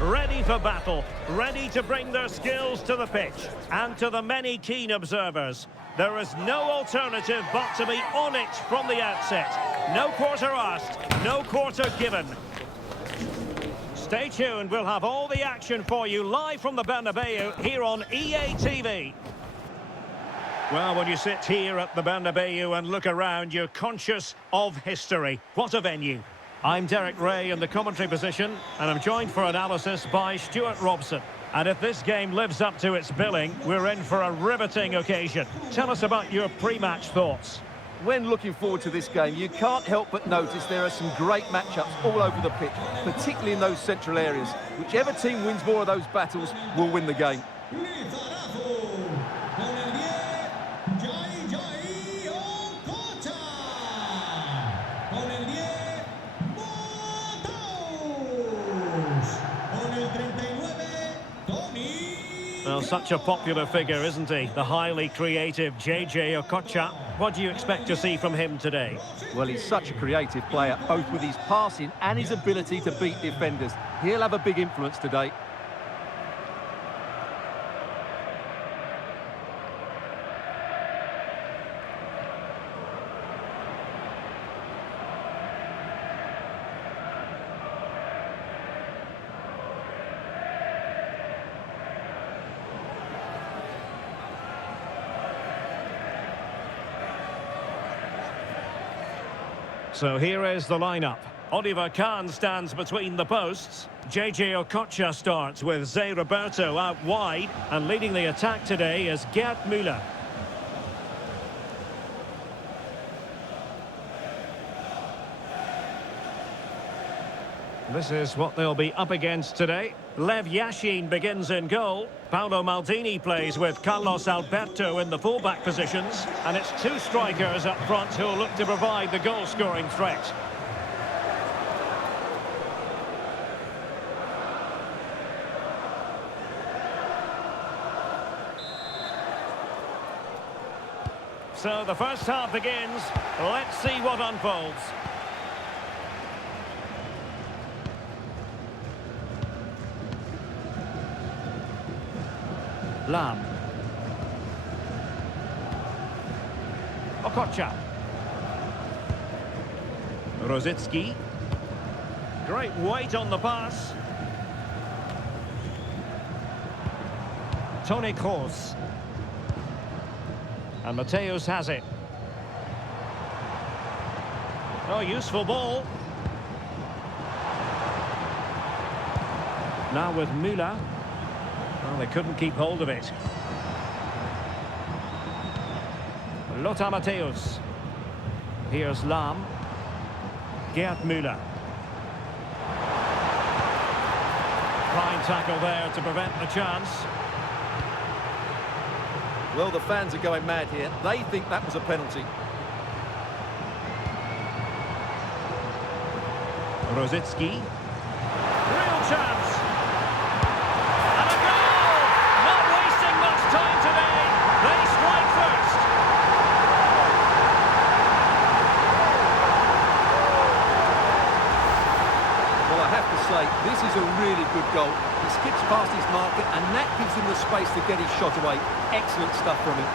ready for battle, ready to bring their skills to the pitch. And to the many keen observers, there is no alternative but to be on it from the outset. No quarter asked, no quarter given. Stay tuned, we'll have all the action for you live from the Bernabeu here on EA TV. Well, when you sit here at the Bernabeu and look around, you're conscious of history. What a venue. I'm Derek Ray in the commentary position, and I'm joined for analysis by Stuart Robson. And if this game lives up to its billing, we're in for a riveting occasion. Tell us about your pre-match thoughts. When looking forward to this game, you can't help but notice there are some great matchups all over the pitch, particularly in those central areas. Whichever team wins more of those battles will win the game. Well, such a popular figure, isn't he? The highly creative JJ Okocha. What do you expect to see from him today? Well, he's such a creative player, both with his passing and his ability to beat defenders. He'll have a big influence today. So here is the lineup. Oliver Kahn stands between the posts. JJ Okocha starts with Zé Roberto out wide. And leading the attack today is Gerd Müller. This is what they'll be up against today. Lev Yashin begins in goal. Paolo Maldini plays with Carlos Alberto in the fullback positions. And it's two strikers up front who'll look to provide the goal-scoring threat. So the first half begins. Let's see what unfolds. Lam. Okocha. Rosicki. Great weight on the pass. Toni Kroos. And Mateus has it. Oh, useful ball. Now with Müller. Well, they couldn't keep hold of it. Lothar Matthäus. Here's Lam. Gerd Müller. Fine tackle there to prevent the chance. Well, the fans are going mad here. They think that was a penalty. Rosicki. Real chance. And a goal! Not wasting much time today. They strike first. Well, I have to say, this is a really good goal. He skips past his marker, and that gives him the space to get his shot away. Excellent stuff from him.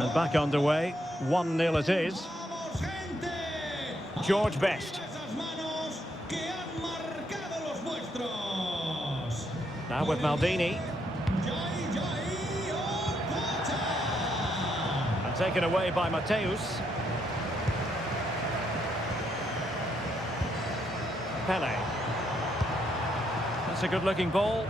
And back underway. 1-0 it is. George Best. Now with Maldini. And taken away by Mateus. Pele. That's a good-looking ball.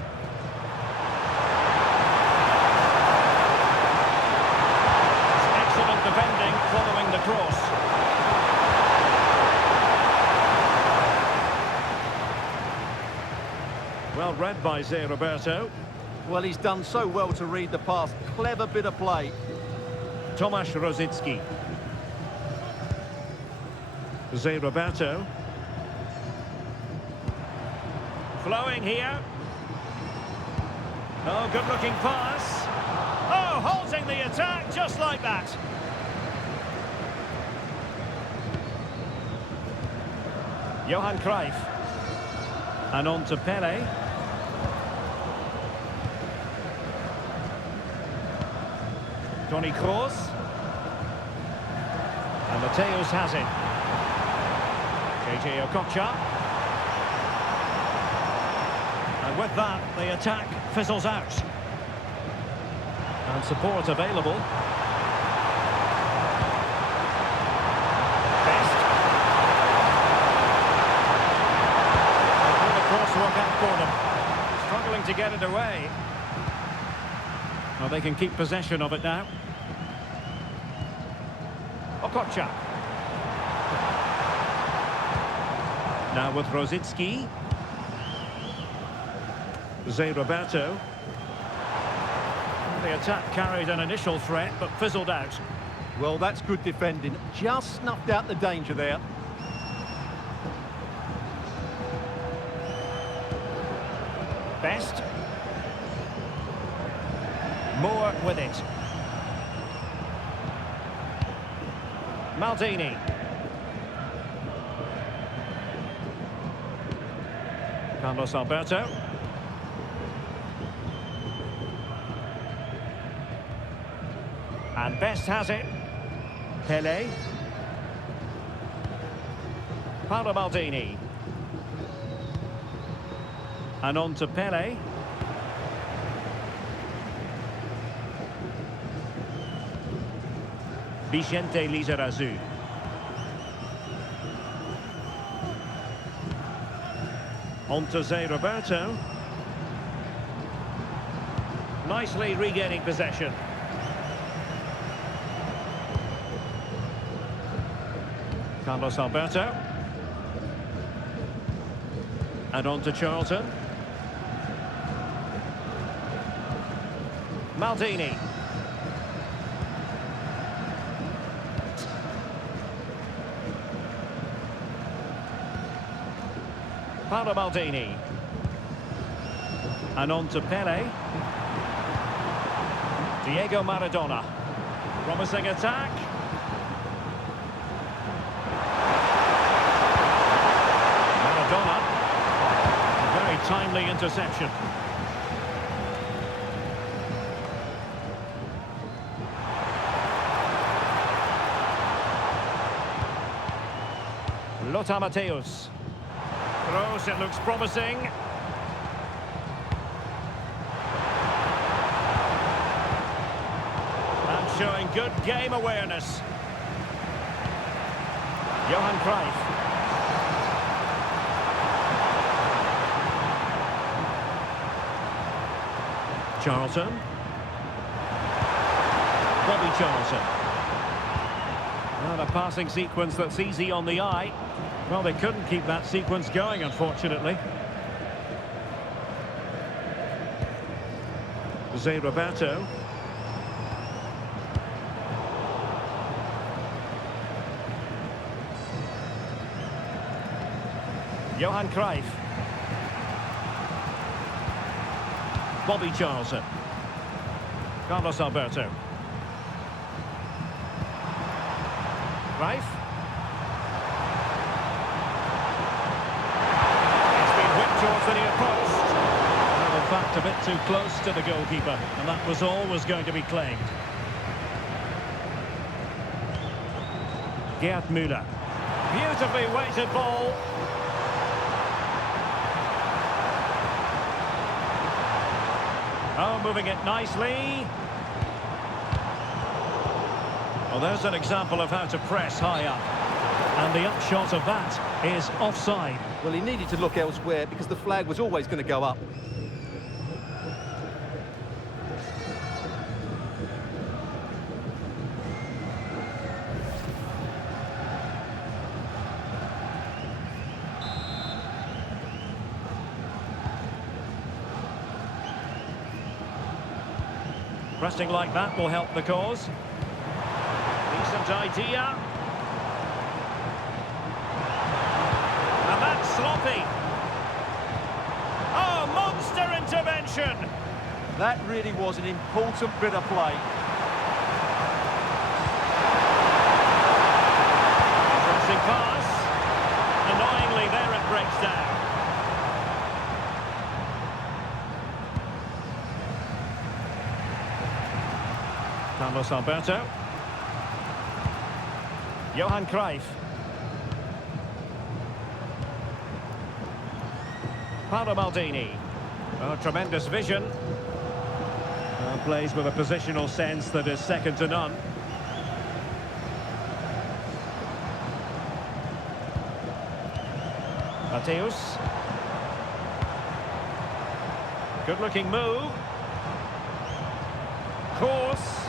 Excellent defending following the cross. Well read by Zé Roberto. Well, he's done so well to read the pass. Clever bit of play. Tomasz Rosicki. Zé Roberto. flowing here. Oh, good-looking pass. Oh, halting the attack just like that. Johan Cruyff. And on to Pele. Toni Kroos. And Mateus has it. JJ Okocha. And with that, the attack fizzles out. And support available. Best. The cross work out for them. Struggling to get it away. Well, they can keep possession of it now. Okocha. Now with Rosicki. Zé Roberto. The attack carried an initial threat, but fizzled out. Well, that's good defending. Just snuffed out the danger there. Best. Moore with it. Maldini. Carlos Alberto. And Best has it. Pele. Paolo Maldini. And on to Pele. Vicente Lizarazu. On to Zé Roberto. Nicely regaining possession. Carlos Alberto. And on to Charlton. Maldini. Paolo Maldini. And on to Pele. Diego Maradona. Promising attack. Maradona. Very timely interception. Lothar Matthäus. Kroos, it looks promising. And showing good game awareness. Johan Cruyff. Charlton. Bobby Charlton. Well, a passing sequence that's easy on the eye. Well, they couldn't keep that sequence going, unfortunately. Zé Roberto. Johan Cruyff. Bobby Charlton. Carlos Alberto. Cruyff. Towards the near post. Well, in fact, a bit too close to the goalkeeper, and that was always going to be claimed. Gerd Müller. Beautifully weighted ball. Oh, moving it nicely. Well, there's an example of how to press high up. And the upshot of that is offside. Well, he needed to look elsewhere because the flag was always going to go up. Pressing like that will help the cause. Decent idea. And that's sloppy. possession. That really was an important bit of play. Interesting pass. Annoyingly, there it breaks down. Carlos Alberto. Johan Cruyff. Paolo Maldini. Oh, tremendous vision. Plays with a positional sense that is second to none. Mateus. Good-looking move. Course.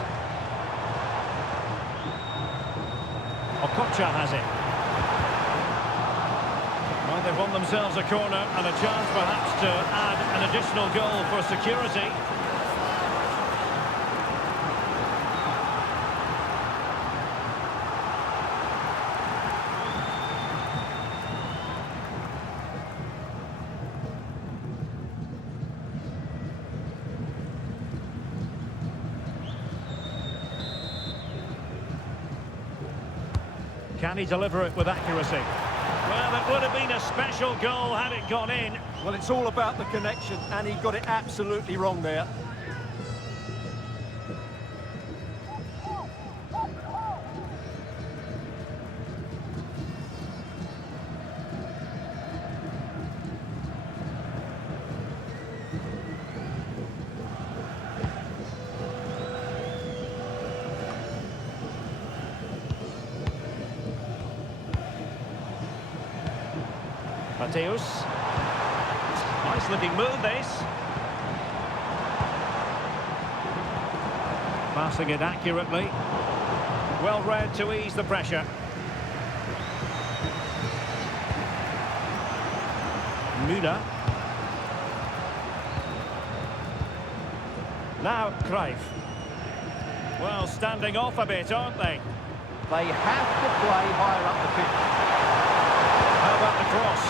Okocha has it. Well, they've won themselves a corner and a chance perhaps to add an additional goal for security. Can he deliver it with accuracy? Well, it would have been a special goal had it gone in. Well, it's all about the connection, and he got it absolutely wrong there. Mateus. Nice looking move, this. Passing it accurately. Well read to ease the pressure. Müller. Now Cruyff. Well, standing off a bit, aren't they? They have to play higher up the pitch. How about the cross?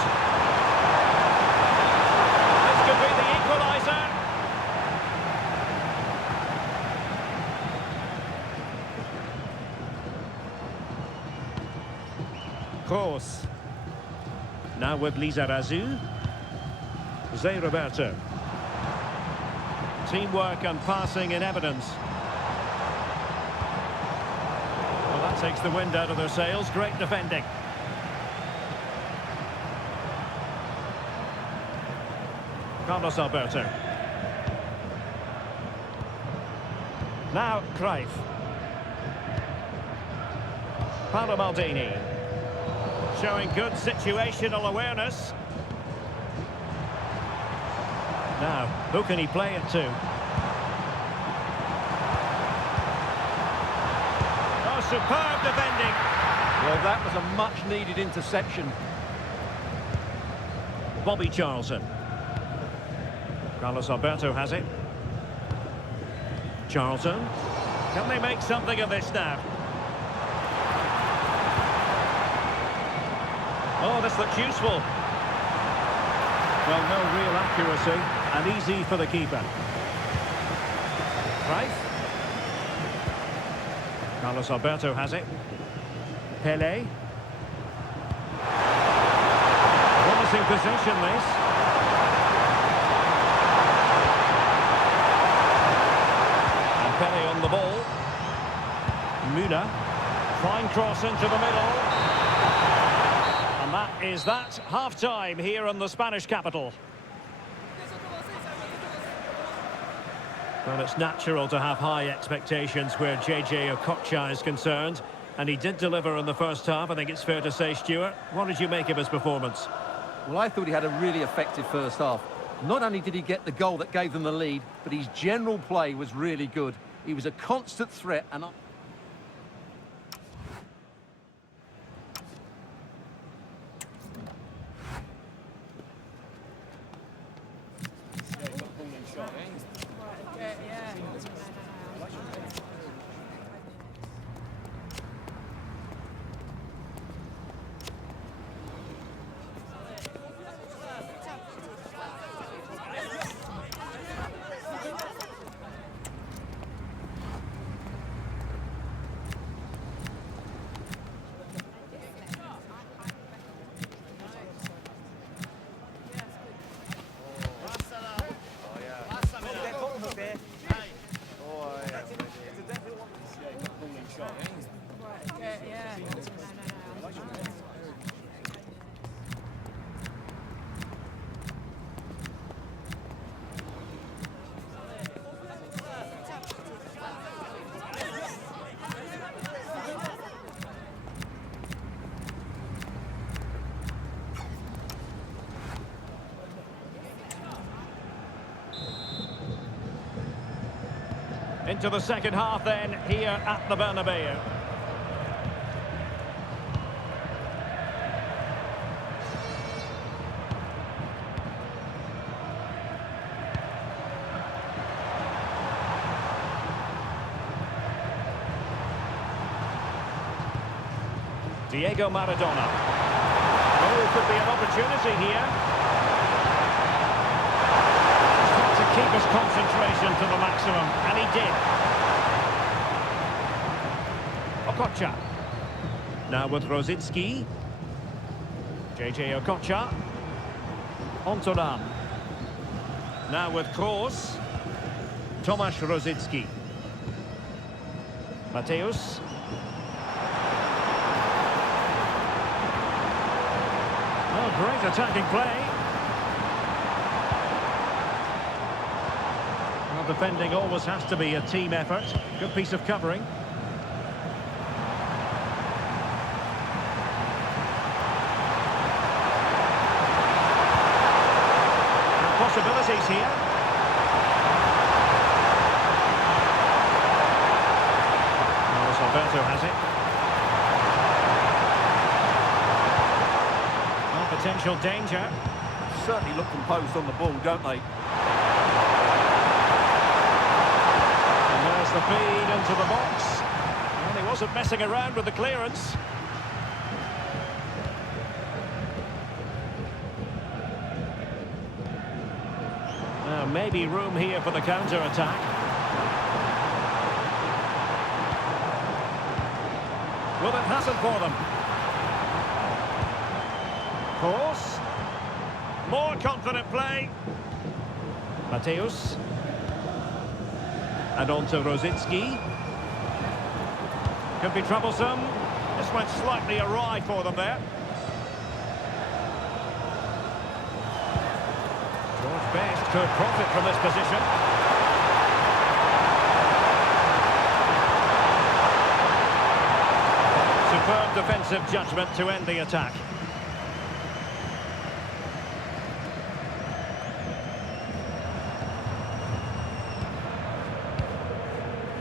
This could be the equaliser. Cross. Now with Lizarazu. Zé Roberto. Teamwork and passing in evidence. Well, that takes the wind out of their sails. Great defending. Carlos Alberto. Now Cruyff. Paolo Maldini. Showing good situational awareness. Now, who can he play it to? Oh, superb defending. Well, that was a much-needed interception. Bobby Charlton. Carlos Alberto has it. Charlton. Can they make something of this now? Oh, this looks useful. Well, no real accuracy, and easy for the keeper. Cruyff. Carlos Alberto has it. Pelé. Promising possession, this. And Pelé on the ball. Müller. Fine cross into the middle. And that is that, half-time here in the Spanish capital. Well, it's natural to have high expectations where JJ Okocha is concerned, and he did deliver in the first half, I think it's fair to say, Stuart. What did you make of his performance? Well, I thought he had a really effective first half. Not only did he get the goal that gave them the lead, but his general play was really good. He was a constant threat, and Into the second half then, here at the Bernabeu. Diego Maradona. Oh, could be an opportunity here. He's got to keep his concentration to the maximum, and he did. Okocha. Now with Rosicki. JJ Okocha. Ontoran. Now with Kroos. Tomasz Rosicki. Mateus. Oh, great attacking play. Well, defending always has to be a team effort. Good piece of covering. Possibilities here. Alberto has it. Well, potential danger. Certainly look composed on the ball, don't they? And there's the feed into the box. And he wasn't messing around with the clearance. Now, maybe room here for the counter-attack. Well, it hasn't for them. Kroos. More confident play. Mateus. And on to Rosicki. Could be troublesome. This went slightly awry for them there. George Best could profit from this position. Superb defensive judgment to end the attack.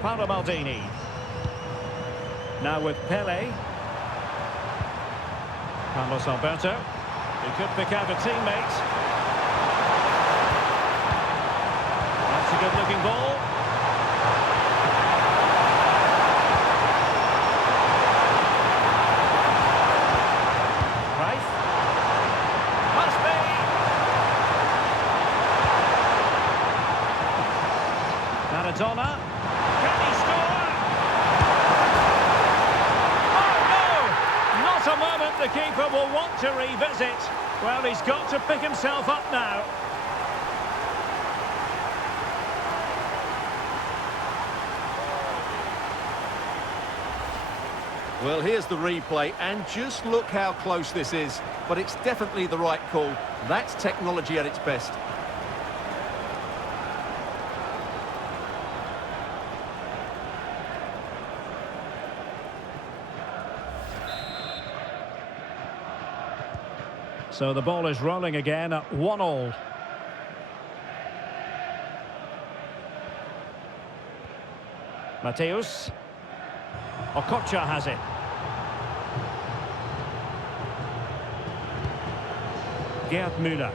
Paolo Maldini. Now with Pele. Carlos Alberto. He could pick out a teammate. That's a good-looking ball. Right. Must be. Maradona. Can he score? Oh, no! Not a moment the keeper will want to revisit. Well, he's got to pick himself up now. Well, here's the replay, and just look how close this is. But it's definitely the right call. That's technology at its best. So the ball is rolling again at 1-1. Mateus. Okocha has it. Gerd Müller.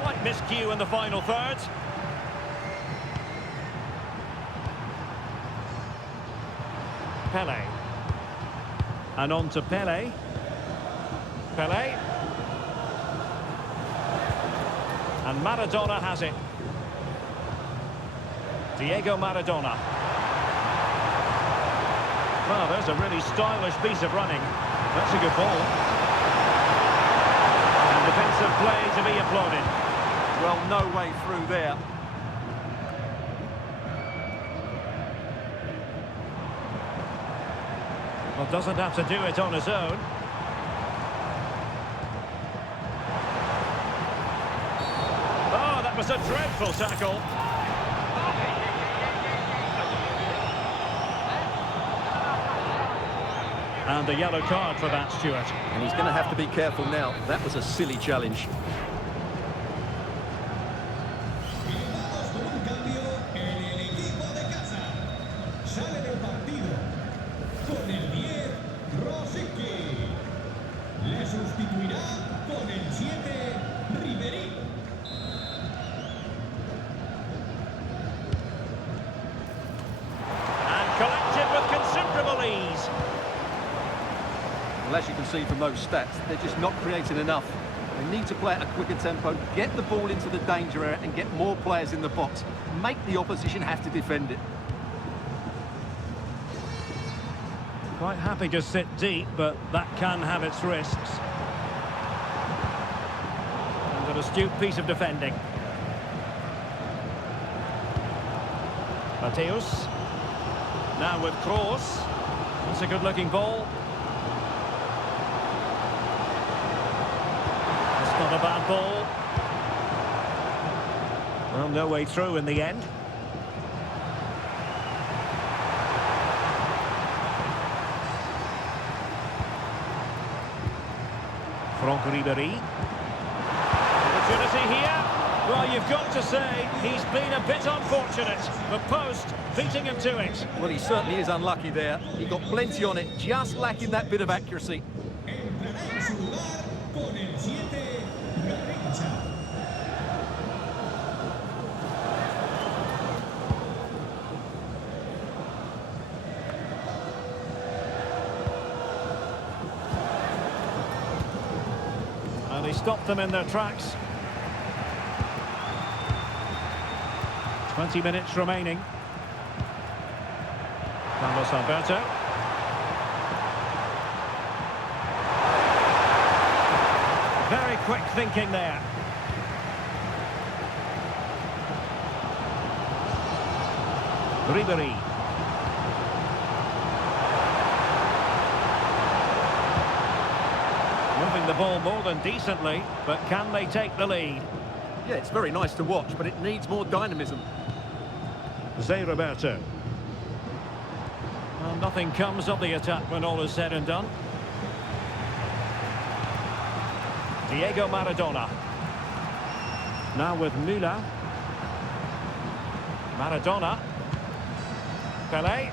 Slight miscue in the final third. Pele. And on to Pele. Pele. And Maradona has it. Diego Maradona. Well, there's a really stylish piece of running. That's a good ball. And defensive play to be applauded. Well, no way through there. Well, doesn't have to do it on his own. Oh, that was a dreadful tackle. And a yellow card for that, Stuart. And he's going to have to be careful now. That was a silly challenge. see from those stats. They're just not creating enough. They need to play at a quicker tempo, get the ball into the danger area and get more players in the box. Make the opposition have to defend it. Quite happy to sit deep, but that can have its risks. And an astute piece of defending. Mateus. Now with Kroos. It's a good-looking ball. It's not a bad ball. Well, no way through in the end. Ribéry. Opportunity here. Well, you've got to say he's been a bit unfortunate. The post beating him to it. Well, he certainly is unlucky there. He got plenty on it, just lacking that bit of accuracy. And he stopped them in their tracks. 20 minutes remaining. Carlos Alberto. Very quick thinking there. Ribéry. Moving the ball more than decently, but can they take the lead? Yeah, it's very nice to watch, but it needs more dynamism. Zé Roberto. Well, nothing comes of the attack when all is said and done. Diego Maradona. Now with Müller. Maradona. Pelé.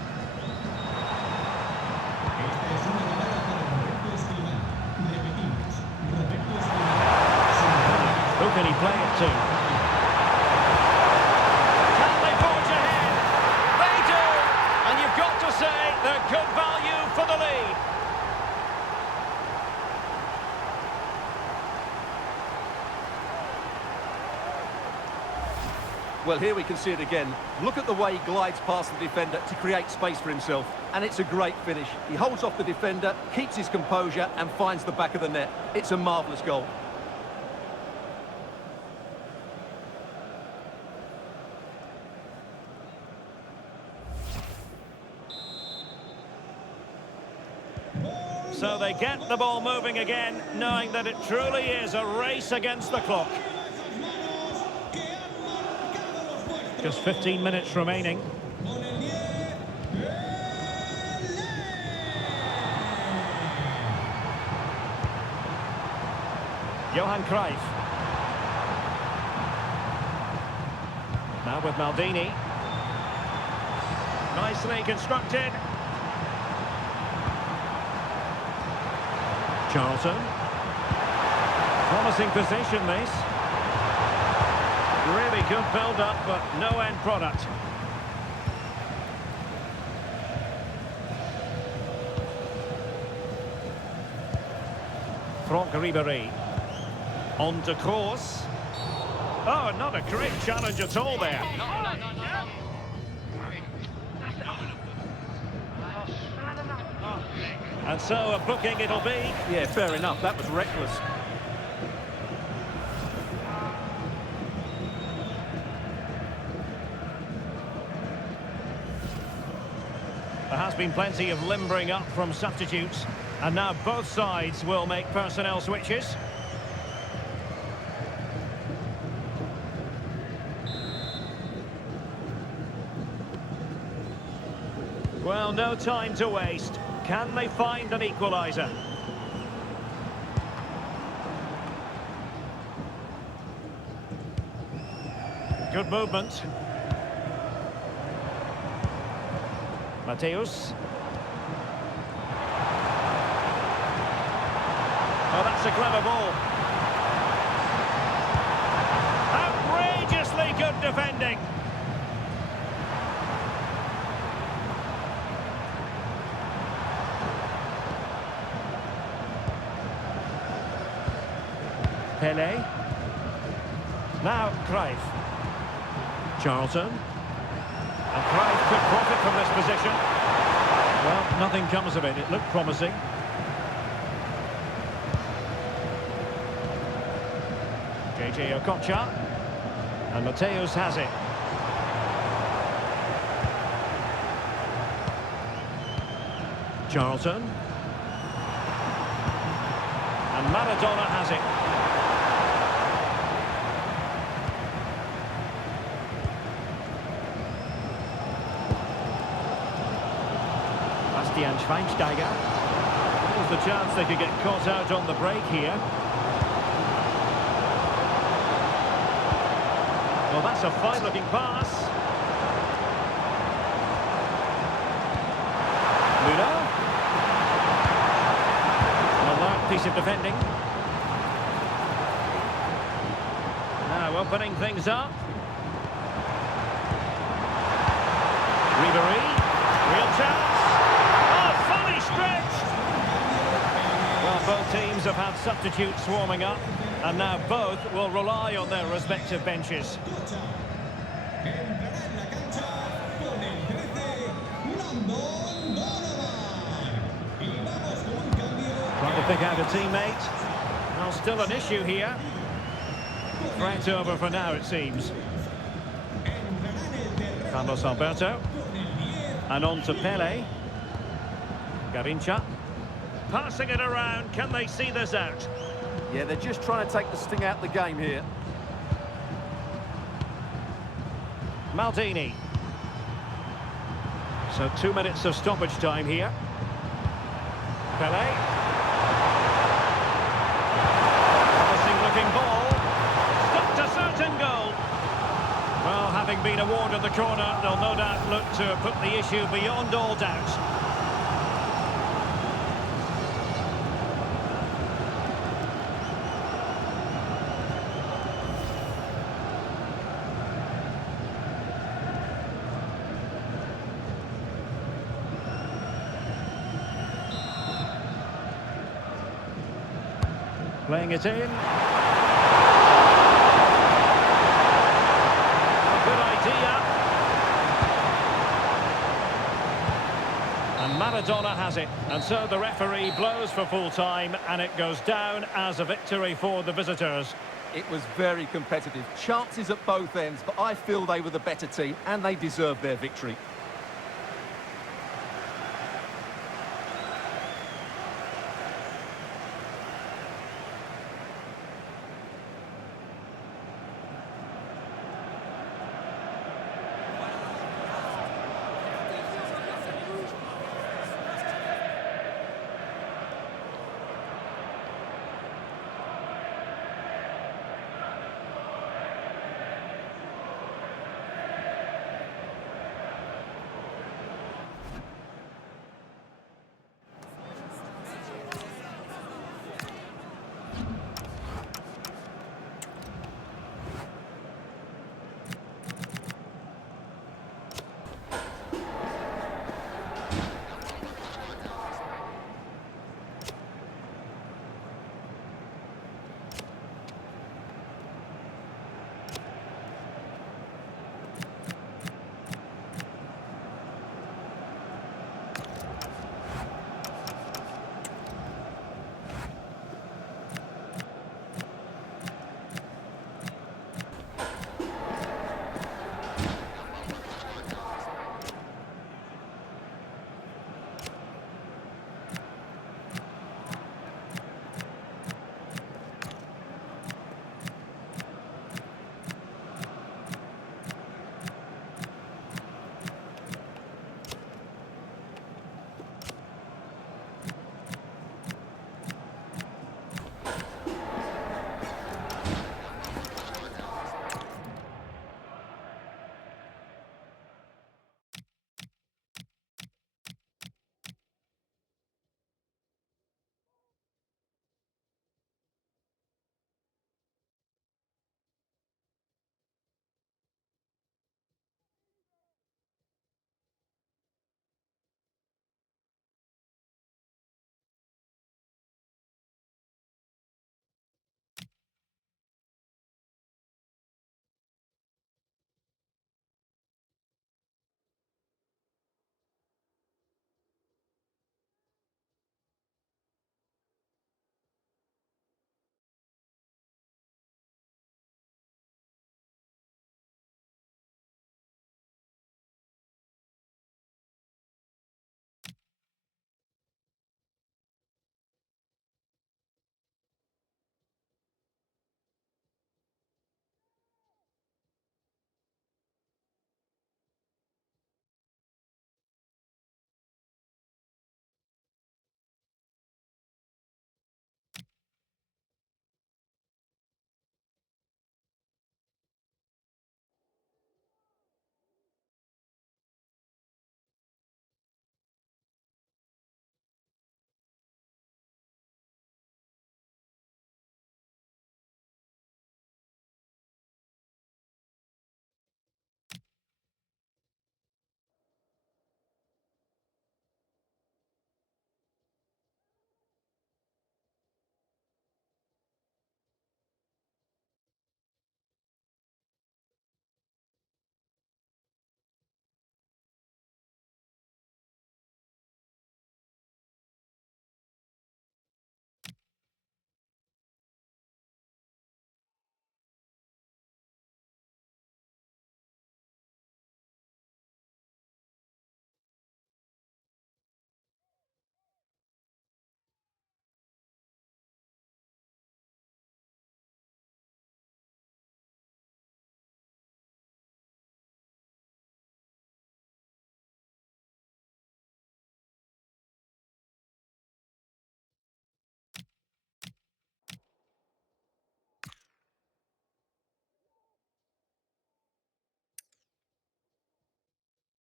Who can he play it to? Can they forge ahead? They do! And you've got to say they're good value for the lead. Well, here we can see it again. Look at the way he glides past the defender to create space for himself. And it's a great finish. He holds off the defender, keeps his composure and finds the back of the net. It's a marvellous goal. So they get the ball moving again, knowing that it truly is a race against the clock. Just 15 minutes remaining. Johan Cruyff. Now with Maldini. Nicely constructed. Charlton. Promising position, this. Really good build-up, but no end product. Ribéry. On to Kroos. Oh, not a great challenge at all there. And so a booking it'll be. Yeah, fair enough. That was reckless. There has been plenty of limbering up from substitutes, and now both sides will make personnel switches. Well, no time to waste. Can they find an equaliser? Good movement. Mateus. Oh, that's a clever ball. Outrageously good defending. Pele. Now Cruyff. Charlton. And Cruyff could profit from this position. Well, nothing comes of it. It looked promising. JJ Okocha. And Mateus has it. Charlton. And Maradona has it. Bastian Schweinsteiger. There's the chance they could get caught out on the break here. Well, that's a fine-looking pass. Muno. An alert piece of defending. Now opening things up. Ribery. Real chance. Oh, fully stretched. Well, both teams have had substitutes warming up, and now both will rely on their respective benches. Trying to pick out a teammate. Well, still an issue here. Threat over for now, it seems. Carlos Alberto. And on to Pele. Garincha. Passing it around. Can they see this out? Yeah, they're just trying to take the sting out of the game here. Maldini. So 2 minutes of stoppage time here. Pele. Promising looking ball. Stopped a certain goal. Well, having been awarded the corner, they'll no doubt look to put the issue beyond all doubt. Playing it in. A good idea. And Maradona has it. And so the referee blows for full time, and it goes down as a victory for the visitors. It was very competitive. Chances at both ends, but I feel they were the better team, and they deserved their victory.